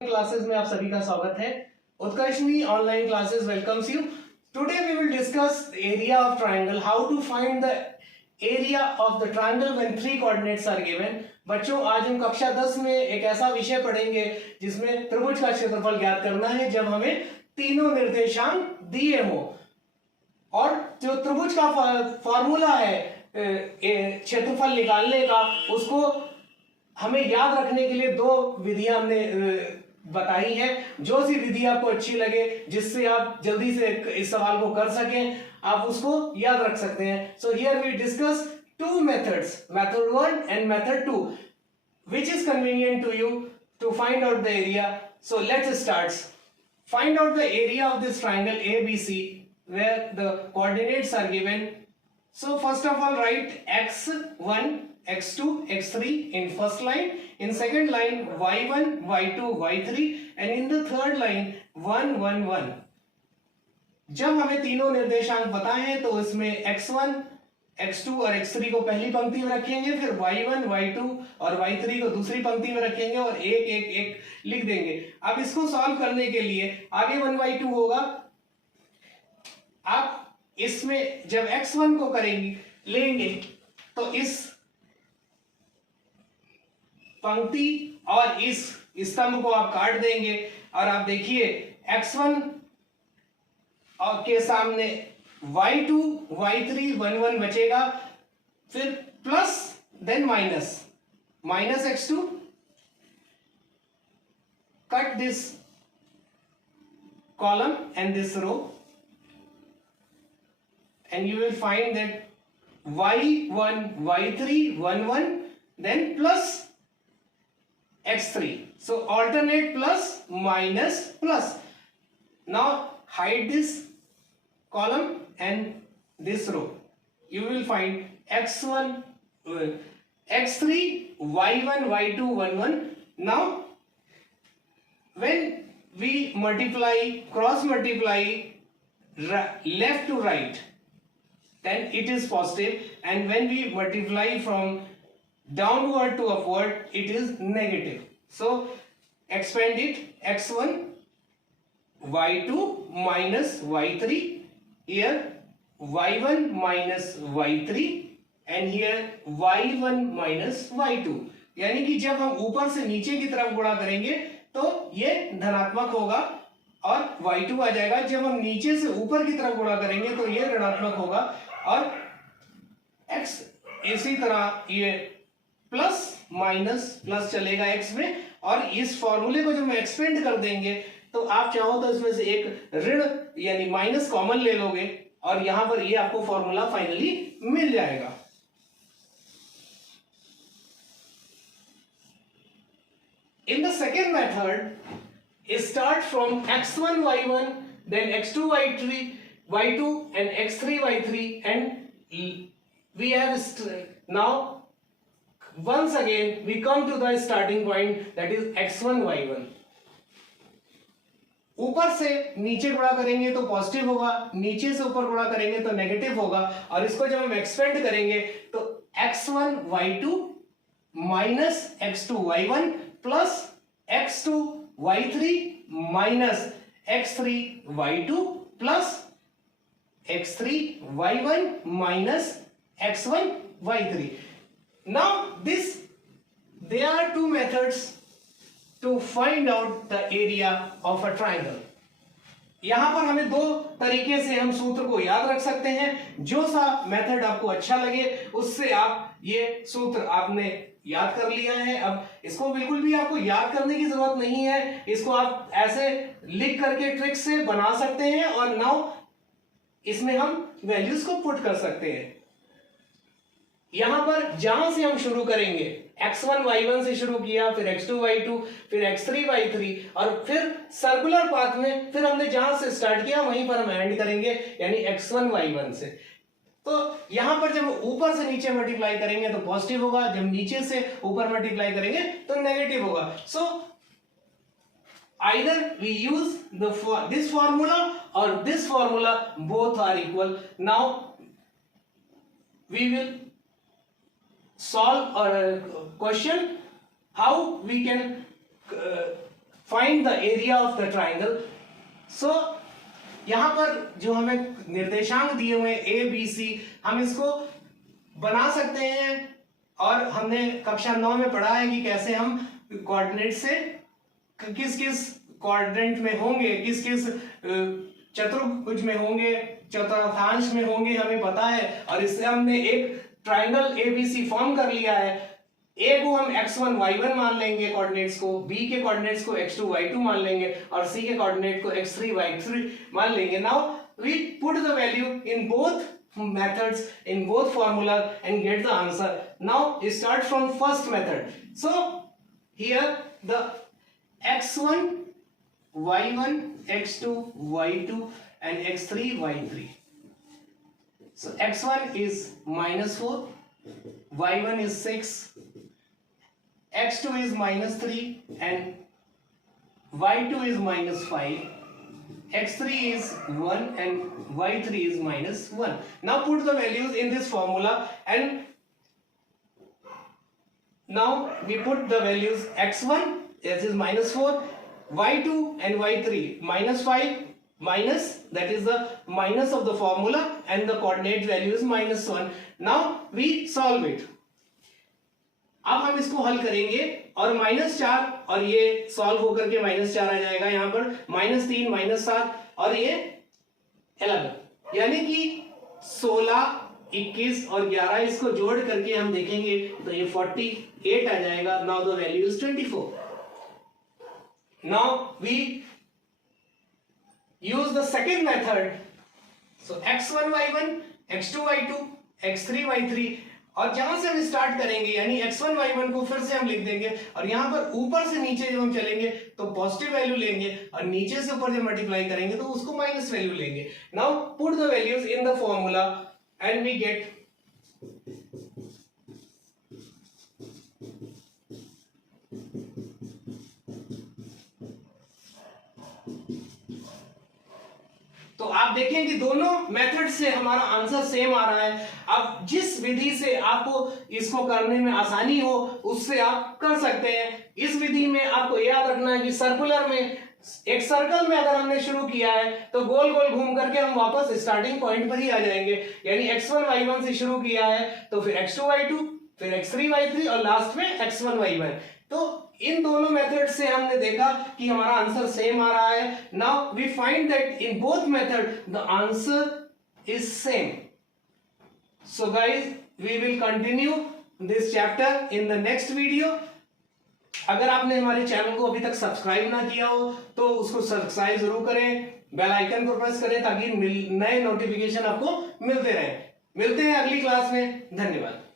Classes में आप सभी का स्वागत है। Utkarshani online classes welcomes you. Today we will discuss area of triangle, how to find the area of the triangle when three coordinates are given. बच्चों, आज हम कक्षा 10 में एक ऐसा विषय पढ़ेंगे जिसमें त्रिभुज का क्षेत्रफल ज्ञात करना है जब हमें तीनों निर्देशांक दिए हो। और जो त्रिभुज का फॉर्मूला है क्षेत्रफल निकालने का, उसको हमें याद रखने के लिए दो विधियां हमने बताई है। जो सी विधि आपको अच्छी लगे, जिससे आप जल्दी से इस सवाल को कर सकें, आप उसको याद रख सकते हैं। So here we discuss two methods, method 1 and method 2, which is convenient to you to find out the area. So let's start. Find out the area of this triangle ABC where the coordinates are given. So first of all, write x1, x2, x3 in first line, in second line y1, y2, y3, and in the third line 1, 1, 1. जब हमें तीनों निर्देशांक पता है तो इसमें x1, x2 और x3 को पहली पंक्ति में रखेंगे, फिर y1, y2 और y3 को दूसरी पंक्ति में रखेंगे और एक एक एक लिख देंगे। अब इसको सॉल्व करने के लिए आगे 1/2 होगा। आप इसमें जब x1 को करेंगे लेंगे तो इस पंक्ति और इस स्तंभ को आप काट देंगे और आप देखिए x1 और के सामने y2, y3, 1, 1 बचेगा, फिर plus then minus x2, cut this column and this row and you will find that y1, y3, 1, 1, then plus x3. So alternate plus minus plus. Now hide this column and this row. You will find x1, x3, y1, y2, 1, 1. Now when we multiply, cross multiply left to right, then it is positive, and when we multiply from downward to upward, it is negative. So expand it, x1, y2 minus y3, here y1 minus y3, and here y1 minus y2. यानी कि जब हम ऊपर से नीचे की तरफ गुणा करेंगे तो ये धनात्मक होगा और y2 आ जाएगा। जब हम नीचे से ऊपर की तरफ गुणा करेंगे तो ये ऋणात्मक होगा और x इसी तरह ये प्लस माइनस प्लस चलेगा x में। और इस फॉर्मूले को जब हम एक्सपेंड कर देंगे तो आप चाहो तो इसमें से एक ऋण यानी माइनस कॉमन ले लोगे और यहां पर ये आपको फॉर्मूला फाइनली मिल जाएगा। In the second method, start from x1, y1, then x2, y3, y2, and x3, y3, and we have now once again we come to the starting point, that is x1, y1. ऊपर से नीचे गुणा करेंगे तो positive होगा, नीचे से ऊपर गुणा करेंगे तो नेगेटिव होगा, और इसको जब हम एक्सपेंड करेंगे तो x1, y2 minus x2, y1 plus x2, y3 minus x3, y2 plus x3, y1 minus x1, y3. Now there are two methods to find out the area of a triangle. यहां पर हमें दो तरीके से हम सूत्र को याद रख सकते हैं। जो सा मेथड आपको अच्छा लगे उससे आप ये सूत्र आपने याद कर लिया है। अब इसको बिल्कुल भी आपको याद करने की जरूरत नहीं है, इसको आप ऐसे लिख करके ट्रिक से बना सकते हैं और नाउ इसमें हम वैल्यूज को पुट कर सकते हैं। यहां पर जहां से हम शुरू करेंगे, x1, y1 से शुरू किया, फिर x2, y2, फिर x3, y3, और फिर सर्कुलर पाथ में फिर हमने जहां से स्टार्ट किया वहीं पर हम एंड करेंगे, यानी x1, y1 से। तो यहां पर जब ऊपर से नीचे मल्टीप्लाई करेंगे तो पॉजिटिव होगा, जब नीचे से ऊपर मल्टीप्लाई करेंगे तो नेगेटिव होगा। सो either we use this formula or this formula, both are equal. Now we will solve a question how we can find find the area of the triangle. So यहाँ पर जो हमें निर्देशांक दिए हुए ए बी सी, हम इसको बना सकते हैं और हमने कक्षा 9 में पढ़ा है कि कैसे हम कोऑर्डिनेट से किस किस कोऑर्डिनेट में होंगे, किस किस चतुर्भुज में होंगे, चतुर्थांश में होंगे, हमें पता है। और इससे हमने एक ट्राइंगल एबीसी फॉर्म कर लिया है। ए को हम x1 y1 मान लेंगे कोऑर्डिनेट्स को, बी के कोऑर्डिनेट्स को x2 y2 मान लेंगे और सी के कोऑर्डिनेट को x3 y3 मान लेंगे। Now we put the value in both methods, in both formula and get the answer. Now start from first method. So here the x1 y1 x2 y2 and x3 y3. So x1 is -4, y1 is 6, x2 is -3 and y2 is -5, x3 is 1 and y3 is -1. Now put the values in this formula and now we put the values x1 this is -4, y2 and y3 -5 minus, that is the minus of the formula, and the coordinate value is -1. Now we solve it. अब हम इसको हल करेंगे और -4 और ये solve होकर के -4 आ जाएगा, यहाँ पर -3 -7 और ये 11, यानी कि 16 21 और 11 इसको जोड़ करके हम देखेंगे तो ये 48 आ जाएगा. Now the value is 24. Now we use the second method. So x1 y1 x2 y2 x3 y3, और जहां से हम स्टार्ट करेंगे यानी x1 y1 को फिर से हम लिख देंगे और यहां पर ऊपर से नीचे जब हम चलेंगे तो पॉजिटिव वैल्यू लेंगे और नीचे से ऊपर जब मल्टीप्लाई करेंगे तो उसको माइनस वैल्यू लेंगे. Now put the values in the formula and we get तो आप देखें कि दोनों मेथड से हमारा आंसर सेम आ रहा है. अब जिस विधि से आपको इसको करने में आसानी हो उससे आप कर सकते हैं. इस विधि में आपको याद रखना है कि सर्कुलर में एक सर्कल में अगर हमने शुरू किया है तो गोल गोल घूम करके हम वापस स्टार्टिंग पॉइंट पर ही आ जाएंगे. यानी x1 y1 से शुरू किया है तो फिर x2 y2 फिर x3 y3 और लास्ट में x1 y1. तो इन दोनों मेथड से हमने देखा कि हमारा आंसर सेम आ रहा है. Now we find that in both method the answer is same. So guys we will continue this chapter in the next video. अगर आपने हमारे चैनल को अभी तक सब्सक्राइब ना किया हो तो उसको सब्सक्राइब जरूर करें, बेल आइकन को प्रेस करें ताकि नए नोटिफिकेशन आपको मिलते रहे. मिलते हैं अगली क्लास में. धन्यवाद.